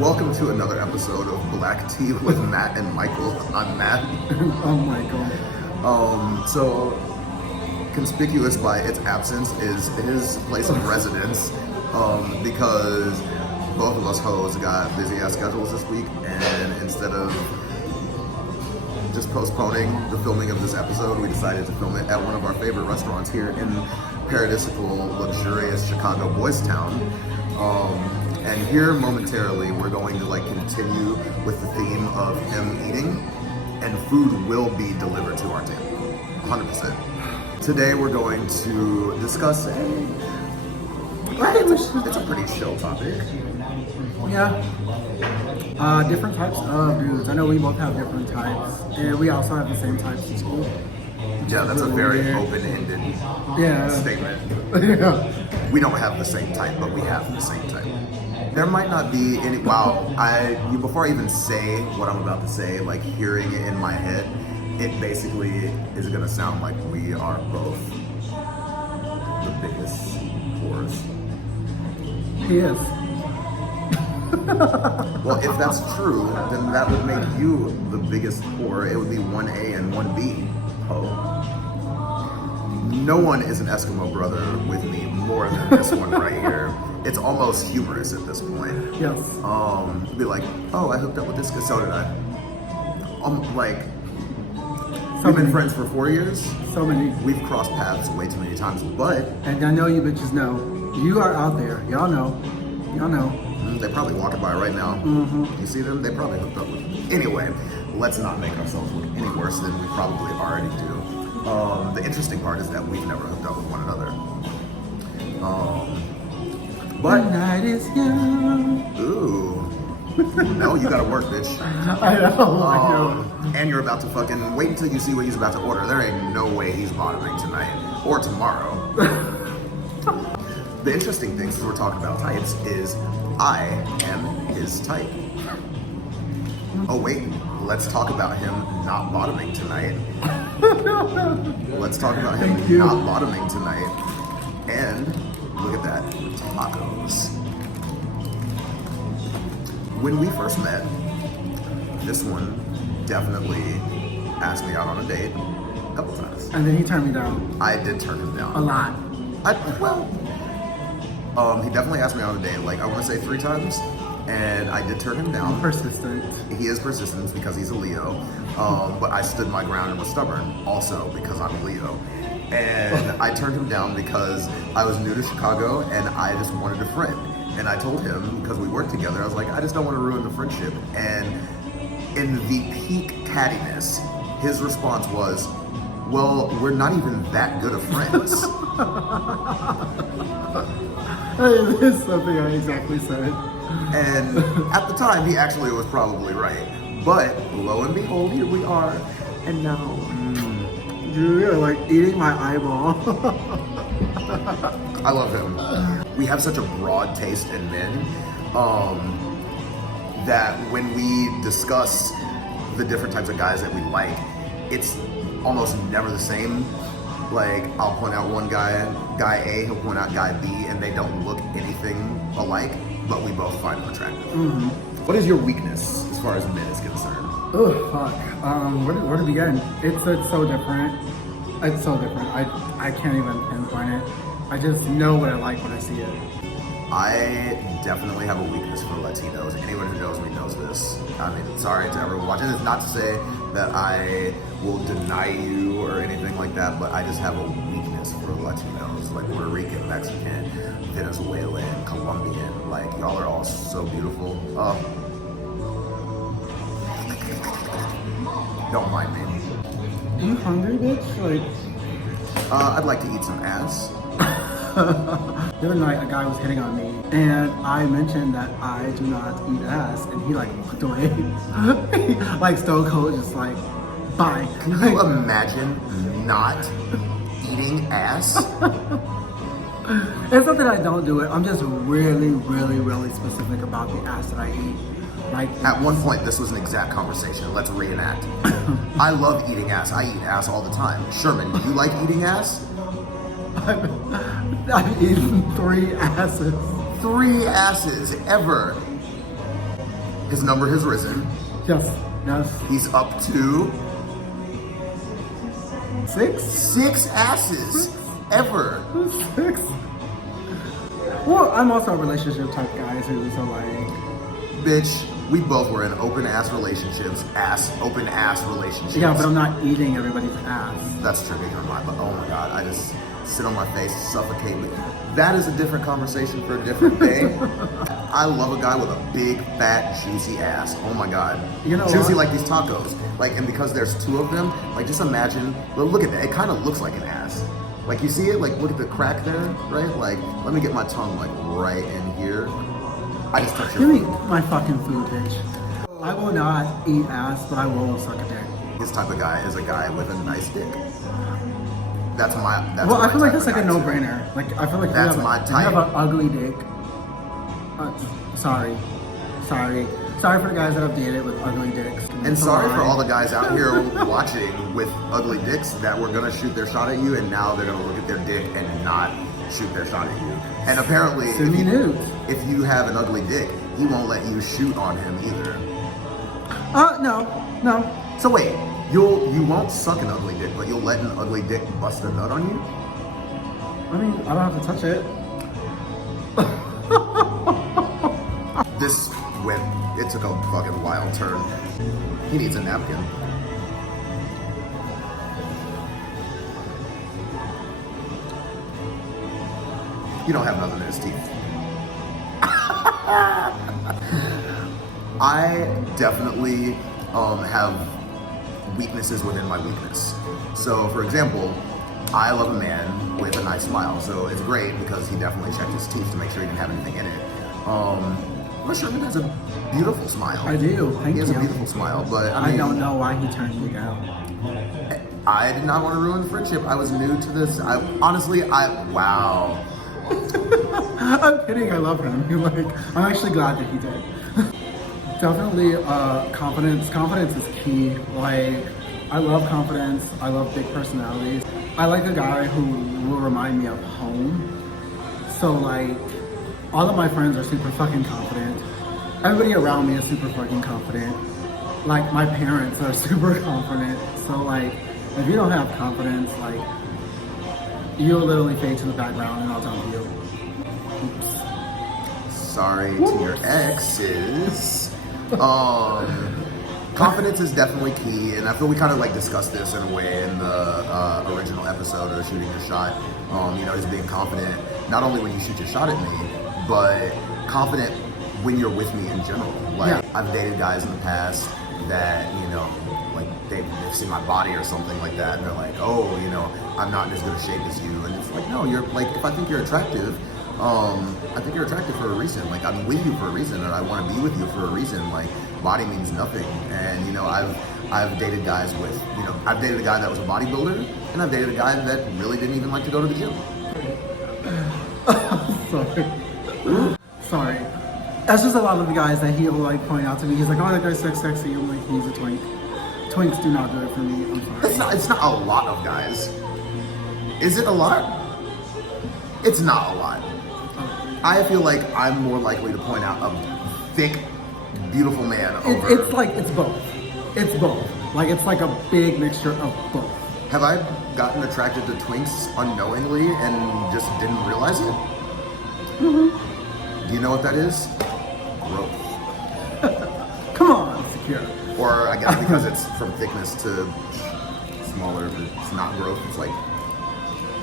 Welcome to another episode of Black Tea with Matt and Michael. I'm Matt. I'm Michael. So conspicuous by its absence is his place of residence, because both of us hoes got busy ass schedules this week, and instead of just postponing the filming of this episode, we decided to film it at one of our favorite restaurants here in paradisical, luxurious Chicago Boys Town. And here momentarily we're going to continue with the theme of him eating, and food will be delivered to our table, 100%. Today we're going to discuss it's a pretty chill topic. Yeah. Different types of dudes. I know we both have different types, and we also have the same types in school. Yeah, that's a very open-ended statement. Yeah. We don't have the same type, but we have the same type. There might not be any. Before I even say what I'm about to say, hearing it in my head, it basically is gonna sound like we are both the biggest whores. He is. Well, if that's true, then that would make you the biggest whore. It would be 1A and 1B. No one is an Eskimo brother with me more than this one right here. It's almost humorous at this point. Yes. Be like, oh, I hooked up with this guy, so did I. We've been friends for 4 years. So many. We've crossed paths way too many times, but... And I know you bitches know. You are out there. Y'all know. Y'all know. They're probably walking by right now. Mm-hmm. You see them? They probably hooked up with me. Anyway, let's not make ourselves look any worse than we probably already do. The interesting part is that we've never hooked up with one another. But the night is young. Ooh. No, you gotta work, bitch. I know. And you're about to fucking wait until you see what he's about to order. There ain't no way he's bottoming tonight or tomorrow. The interesting thing, since we're talking about types, is I am his type. Oh wait, let's talk about him not bottoming tonight. Let's talk about him not bottoming tonight. And look at that, tacos. When we first met, this one definitely asked me out on a date a couple times. And then he turned me down. I did turn him down. A lot. He definitely asked me out on a date, I want to say 3 times. And I did turn him down. Persistent. He is persistent because he's a Leo. But I stood my ground and was stubborn also because I'm a Leo. And I turned him down because I was new to Chicago and I just wanted a friend. And I told him, because we worked together, I was like, I just don't want to ruin the friendship. And in the peak cattiness, his response was, well, we're not even that good of friends. That is something I exactly said. And at the time, he actually was probably right. But lo and behold, here we are. And now, You're eating my eyeball. I love him. We have such a broad taste in men that when we discuss the different types of guys that we like, it's almost never the same. I'll point out one guy A, he'll point out guy B, and they don't look anything alike, but we both find them attractive. Mm-hmm. What is your weakness as far as men is concerned? Oh, fuck. Where to begin? It's so different. It's so different. I can't even pinpoint it. I just know what I like when I see it. I definitely have a weakness for Latinos. Anyone who knows me knows this. I mean, sorry to everyone watching. It's not to say that I will deny you or anything like that, but I just have a weakness for Latinos, like Puerto Rican, Mexican, Venezuelan, Colombian. Y'all are all so beautiful. Don't mind me. You hungry, bitch? I'd like to eat some ass. The other night, a guy was hitting on me, and I mentioned that I do not eat ass, and he walked away. Stone Cold, just bye. Can you imagine not eating ass? It's not that I don't do it. I'm just really, really, really specific about the ass that I eat. Like At one point, this was an exact conversation. Let's reenact. I love eating ass. I eat ass all the time. Sherman, do you like eating ass? I've eaten 3 asses. 3 asses ever. His number has risen. Yes, yes. He's up to 6? 6 asses ever. 6? Well, I'm also a relationship type guy too, so like... Bitch, we both were in open ass relationships, open ass relationships. Yeah, but I'm not eating everybody's ass. That's true, neither am I, but oh my god, I just sit on my face, suffocate me. That is a different conversation for a different day. I love a guy with a big, fat, juicy ass. Oh my god. You know juicy what? like these tacos. Like, and because there's 2 of them, like just imagine, but look at that, it kind of looks like an ass. Like you see it, like look at the crack there, right? Like, let me get my tongue like right in here. I just touched Give your me my fucking food, bitch. I will not eat ass, but I will suck a dick. This type of guy is a guy with a nice dick. That's Well, my I feel like type that's of like a guy, too. no-brainer. Like, I feel like That's if you my have, if you have type. an ugly dick. Sorry for the guys that have dated with ugly dicks. And sorry for all the guys out here watching with ugly dicks that were gonna shoot their shot at you, and now they're gonna look at their dick and not shoot their shot at you. And apparently, Send me nudes. if you have an ugly dick, he won't let you shoot on him either. No. So wait, you won't suck an ugly dick, but you'll let an ugly dick bust a nut on you? I mean, I don't have to touch it. It took a fucking wild turn. He needs a napkin. You don't have nothing in his teeth. I definitely have weaknesses within my weakness. So, for example, I love a man with a nice smile. So it's great because he definitely checked his teeth to make sure he didn't have anything in it. But Sherman has a beautiful smile. I do. Thank He you. has a beautiful smile, but I I mean, don't know why he turned me down. I did not want to ruin the friendship. I was new to this. Wow. I'm kidding. I love him. I'm actually glad that he did. Definitely, confidence. Confidence is key. Like, I love confidence. I love big personalities. I like a guy who will remind me of home. So, like, all of my friends are super fucking confident. Everybody around me is super fucking confident. Like, my parents are super confident. So, like, if you don't have confidence, like, you'll literally fade to the background and I'll dump you. Oops. Sorry to your exes. Confidence is definitely key, and I feel we kind of like discussed this in a way in the original episode of Shooting Your Shot. Just being confident, not only when you shoot your shot at me, but confident when you're with me in general. Like, Yeah. I've dated guys in the past that, like they've seen my body or something like that, and they're like, oh, I'm not in as good a shape as you. And it's like, no, you're like, if I think you're attractive, I think you're attractive for a reason. Like, I'm with you for a reason, and I want to be with you for a reason. Like, body means nothing. And I've dated guys with, I've dated a guy that was a bodybuilder, and I've dated a guy that really didn't even like to go to the gym. Sorry. That's just a lot of the guys that he'll like point out to me. He's like, oh, that guy's so sexy. I'm like, he's a twink. Twinks do not do it for me. I'm sorry. It's not a lot of guys. Is it a lot? It's not a lot. I feel like I'm more likely to point out a thick, beautiful man over. It's like, it's both. It's both. Like, it's like a big mixture of both. Have I gotten attracted to twinks unknowingly and just didn't realize it? Mm-hmm. Do you know what that is? Growth. Come on, Secure. Or I guess because it's from thickness to smaller, it's not growth. It's like,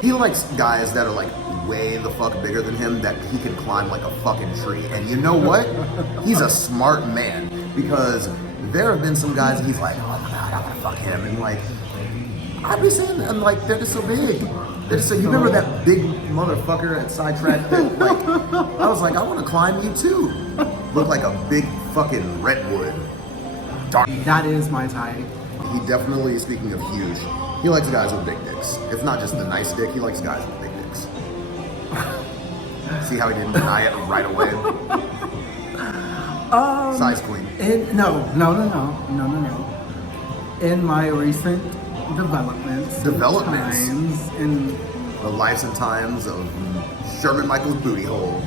he likes guys that are like way the fuck bigger than him, that he can climb like a fucking tree. And you know what? He's a smart man, because there have been some guys he's like, oh my god, I wanna fuck him. And like, I'd be saying that, and like, they're just so big. They're just so, you remember that big motherfucker at Sidetrack that, like, I was like, I wanna climb you too. Look like a big fucking redwood. Dark. That is my type. he definitely, speaking of huge, he likes guys with big dicks. It's not just the nice dick, he likes guys with big dicks. See how he didn't deny it right away? Size queen. No. In my recent developments, times, in The lives and times of Sherman Michael's booty hole.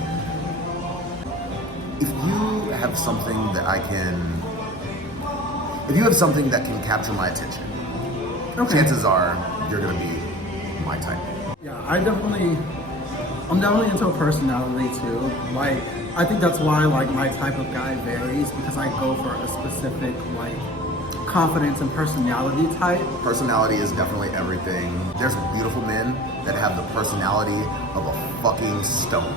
If you have something that can capture my attention, chances are you're gonna be my type. yeah, I'm definitely into a personality too. Like, I think that's why like my type of guy varies, because I go for a specific like confidence and personality type. Personality is definitely everything. There's beautiful men that have the personality of a fucking stone.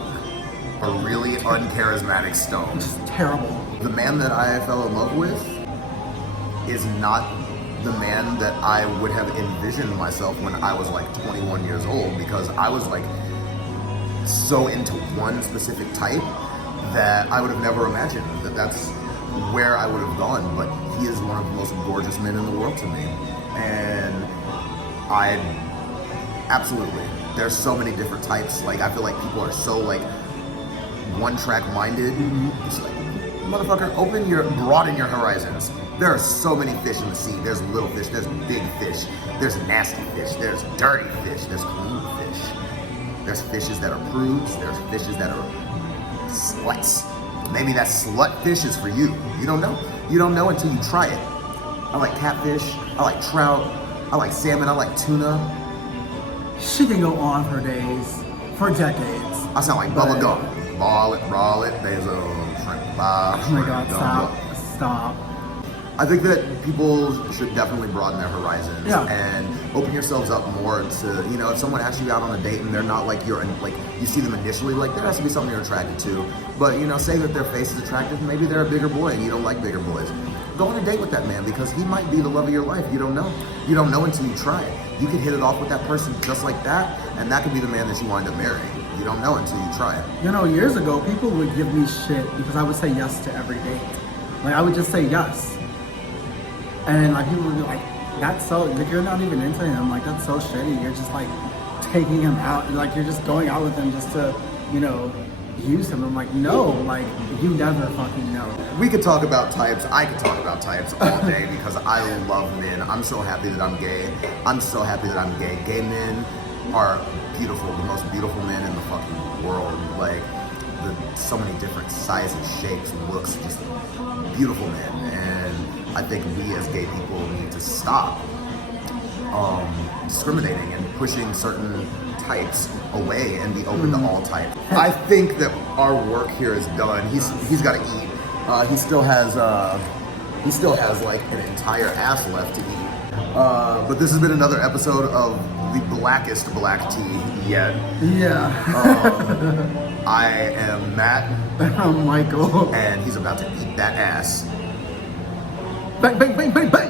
A really uncharismatic stone. It's terrible. The man that I fell in love with is not the man that I would have envisioned myself when I was like 21 years old, because I was like so into one specific type that I would have never imagined that that's where I would have gone. But he is one of the most gorgeous men in the world to me. And absolutely, there's so many different types. Like, I feel like people are so like one-track minded. It's like, motherfucker, broaden your horizons. There are so many fish in the sea. There's little fish, there's big fish, there's nasty fish, there's dirty fish, there's clean fish. There's fishes that are prudes, there's fishes that are sluts. Maybe that slut fish is for you. You don't know. You don't know until you try it. I like catfish, I like trout, I like salmon, I like tuna. She can go on for days, for decades. I sound like Bubba Gump. Ball it, brawl it, basil, shrimp, bob, Oh my god, stop. I think that people should definitely broaden their horizons and open yourselves up more to, you know, if someone asks you out on a date and they're not like you see them initially, like there has to be something you're attracted to. But, you know, say that their face is attractive, maybe they're a bigger boy and you don't like bigger boys. Go on a date with that man, because he might be the love of your life. You don't know. You don't know until you try it. You could hit it off with that person just like that, and that could be the man that you wind up marrying. You don't know until you try it. You know, years ago, people would give me shit because I would say yes to every date. Like, I would just say yes. And like, people would be like, that's so, like, you're not even into him. Like, that's so shitty. You're just like taking him out. Like, you're just going out with him just to, you know, use him. I'm like, no, like, you never fucking know. We could talk about types. I could talk about types all day because I love men. I'm so happy that I'm gay. I'm so happy that I'm gay. Gay men are beautiful, the most beautiful men in the fucking world. Like, so many different sizes, shapes, looks, just beautiful men. And I think we as gay people need to stop discriminating and pushing certain types away and be open to all types. I think that our work here is done. He's got to eat. He still has like an entire ass left to eat. But this has been another episode of the blackest black tea yet. Yeah. I am Matt. I'm Michael. And he's about to eat that ass. Bang, bang, bang, bang, bang.